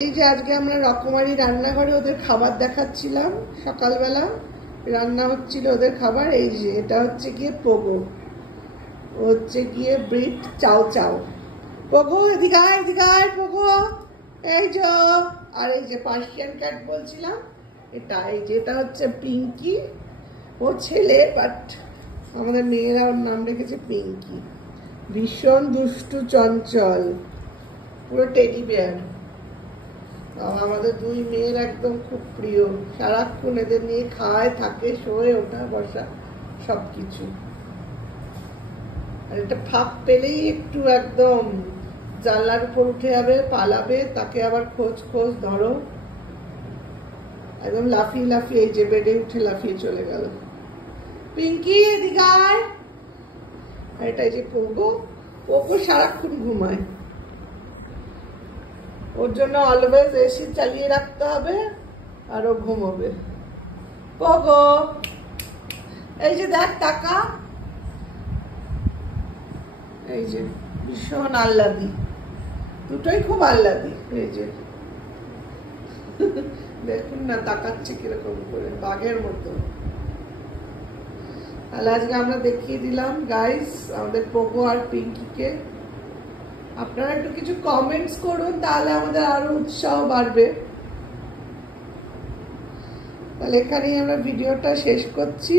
এই যে আজকে আমরা রকমারি রান্নাঘরে ওদের খাবার দেখাচ্ছিলাম। সকালবেলা রান্না হচ্ছিল ওদের খাবার। এই যে এটা হচ্ছে গিয়ে পোগো, হচ্ছে গিয়ে ব্রিড চাও চাও। পোগো এদিকে আয়, এদিকে আয় পোগো, এই যে। আর এই যে পার্সিয়ান ক্যাট বলছিলাম, এটা এই যে এটা হচ্ছে পিঙ্কি, ওর ছেলে, বাট আমাদের মেয়েরা ওর নাম রেখেছে পিঙ্কি। ভীষণ দুষ্টু চঞ্চল, পুরো টেডি বিয়ার। আমাদের দুই মেয়ের একদম খুব প্রিয়, সারাক্ষণ এদের নিয়ে খায়, থাকে, শোয়, ওঠা বসা সবকিছু। আর এটা ফাঁক পেলেই একটু একদম জানলার উপর উঠে যাবে, পালাবে, তাকে আবার খোঁজ খোঁজ ধরো, একদম লাফিয়ে লাফিয়ে এই যে বেডে উঠে লাফিয়ে চলে গেল। পিঙ্কি এদিকে আয়। আর এটা এই যে পোগো, পোগো সারাক্ষণ ঘুমায়, ওর জন্য অলওয়েজ এসি চালিয়ে রাখতে হবে আর ও ঘুমোবে। পোগো এই যে দেখ টাকা, এই যে ভীষণ আহ্লাদি, দুটোই খুব আহ্লাদি। এই যে দেখুন না তাকাচ্ছে কিরকম করে, বাঘের মতো। তাহলে আজকে আমরা দেখিয়ে দিলাম গাইস আমাদের পোগো আর পিঙ্কিকে। আপনারা একটু কিছু কমেন্টস করুন, তাহলে আমাদের আরো উৎসাহ বাড়বে। তাহলে এখানেই আমরা ভিডিওটা শেষ করছি।